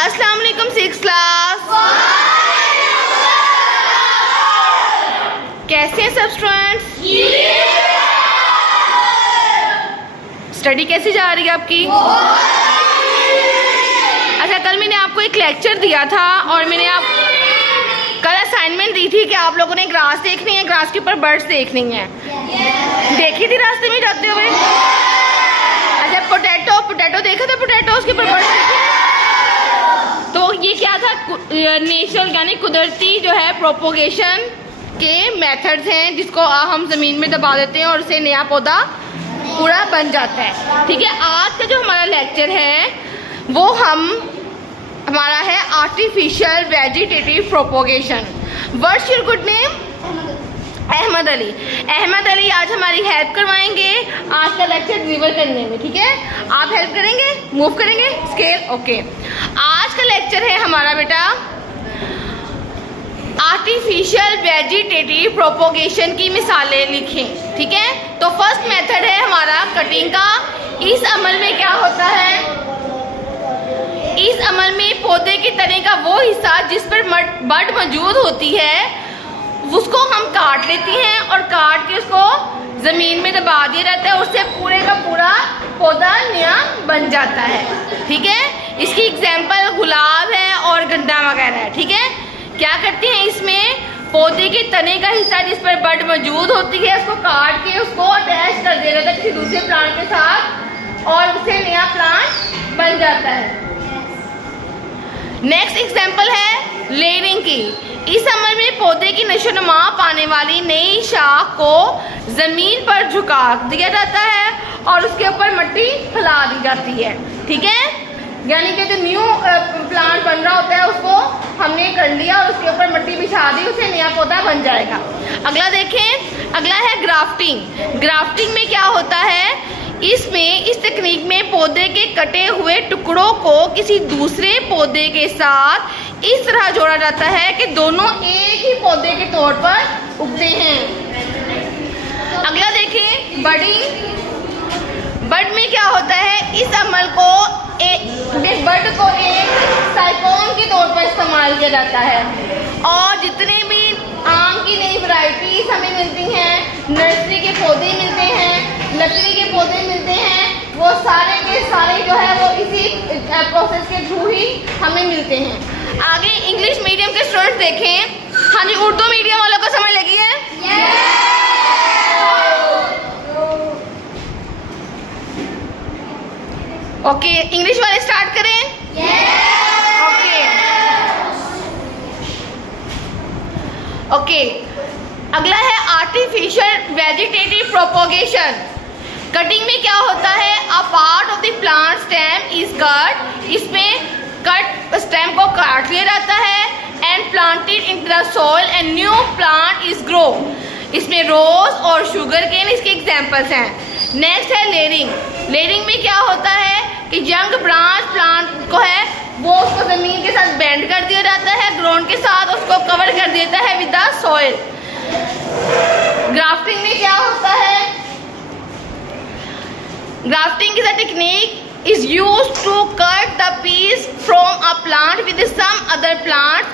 अस्सलाम वालेकुम 6th class. कैसे हैं सब स्टूडेंट्स? स्टडी कैसी जा रही है आपकी? अच्छा, कल मैंने आपको एक लेक्चर दिया था और मैंने कल असाइनमेंट दी थी कि आप लोगों ने ग्रास देखनी है, ग्रास के ऊपर बर्ड्स देखनी है। देखी थी रास्ते में जाते हुए? अच्छा, पोटैटो देखा था, पोटैटो उसके ऊपर बर्ड्स देखे। तो ये क्या था? नेचुरल यानी कुदरती जो है प्रोपोगेशन के मेथड्स हैं, जिसको हम ज़मीन में दबा देते हैं और उससे नया पौधा पूरा बन जाता है। ठीक है, आज का जो हमारा लेक्चर है वो हमारा है artificial vegetative propagation. What's your good name? Ahmad Ali. Ahmad Ali आज हमारी हेल्प करवाएंगे आज का लेक्चर डिलीवर करने में। ठीक है, आप हेल्प करेंगे, मूव करेंगे स्केल। ओके, आज का लेक्चर है हमारा बेटा आर्टिफिशियल वेजिटेटिव प्रोपोगेशन की मिसालें लिखें। ठीक है, तो फर्स्ट मेथड है हमारा कटिंग का। इस अमल में क्या होता है? इस अमल में पौधे के तने का वो हिस्सा जिस पर बड मौजूद होती है उसको हम काट लेते हैं और काट के उसको जमीन में दबा दिया जाता है, उससे पूरे का पूरा पौधा नया बन जाता है। ठीक है, इसकी एग्जाम्पल गुलाब है और गंदा वगैरह है। ठीक है, क्या करते हैं इसमें पौधे के तने का हिस्सा जिस पर बड मौजूद होती है उसको काट के उसको अटैच कर दिया जाता है किसी दूसरे प्लांट के साथ और उससे नया प्लांट बन जाता है। नेक्स्ट एग्जाम्पल है लेयरिंग की। इस अमल में पौधे की नशोनुमा पाने वाली नई शाख को जमीन पर झुका दिया जाता है और उसके ऊपर मिट्टी फैला दी जाती है। ठीक है, यानी कि जो न्यू प्लांट बन रहा होता है उसको हमने कर लिया और उसके ऊपर मिट्टी बिछा दी, उससे नया पौधा बन जाएगा। अगला देखें, अगला है ग्राफ्टिंग। ग्राफ्टिंग में क्या होता है? इस तकनीक में पौधे के कटे हुए टुकड़ों को किसी दूसरे पौधे के साथ इस तरह जोड़ा जाता है कि दोनों एक ही पौधे के तौर पर उगते हैं। अगला देखें, बडिंग। बड में क्या होता है? इस अमल को बड को एक साइकोन के तौर पर इस्तेमाल किया जाता है और जितने भी आम की नई वैरायटीज हमें मिलती हैं, नर्सरी के पौधे मिलते हैं, लकड़ी के पौधे मिलते हैं, वो सारे के सारे जो है वो इसी प्रोसेस के थ्रू ही हमें मिलते हैं। आगे इंग्लिश मीडियम के स्टूडेंट्स देखें। हाँ जी, उर्दू मीडियम वालों को समझ लगी है? ओके, इंग्लिश वाले स्टार्ट करें। ओके, अगला है आर्टिफिशियल वेजिटेटिव प्रोपोगेशन। कटिंग में क्या होता है? A part of the plant stem is cut. इसमें कट स्टेम को काट लिया जाता है and planted in the soil and new plant is grow. इसमें रोज और शुगर केन इसके एग्जाम्पल्स हैं। नेक्स्ट है लेयरिंग। लेयरिंग में क्या होता है कि यंग ब्रांच प्लांट को है वो उसको जमीन के साथ बेंड कर दिया जाता है, ग्राउंड के साथ उसको कवर कर देता है विद द सॉइल। ग्राफ्टिंग में क्या होता है? Grafting is a technique is used to cut the piece from a plant with some other plant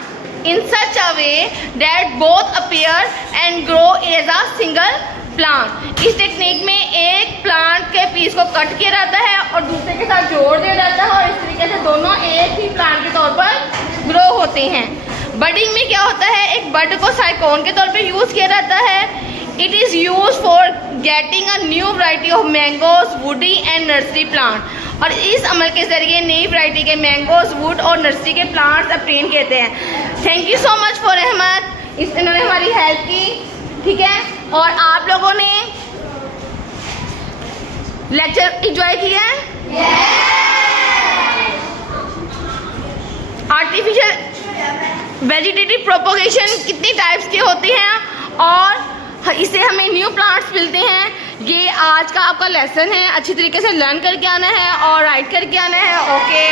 in such a way that both appear and grow as a single plant। इस technique में एक plant के piece को cut किया जाता है और दूसरे के साथ जोड़ दिया जाता है और इस तरीके से दोनों एक ही प्लांट के तौर पर ग्रो होते हैं। बडिंग में क्या होता है? एक बड को साइकोन के तौर पर यूज किया जाता है। It is use for getting a new variety of mangoes, woody and nursery plant. और इस अमल के जरिए नई वैरायटी के मैंगोज, वुड और नर्सरी के प्लांट्स ऑब्टेन कहते हैं। Thank you so much for Ahmad, इन्होंने हमारी हेल्प की। ठीक है, और आप लोगों ने लेक्चर एंजॉय किया है? आर्टिफिशियल वेजिटेटिव प्रोपोगेशन कितनी टाइप्स की होती हैं और इससे हमें न्यू प्लांट्स मिलते हैं। ये आज का आपका लेसन है, अच्छी तरीके से लर्न करके आना है और राइट करके आना है। ओके।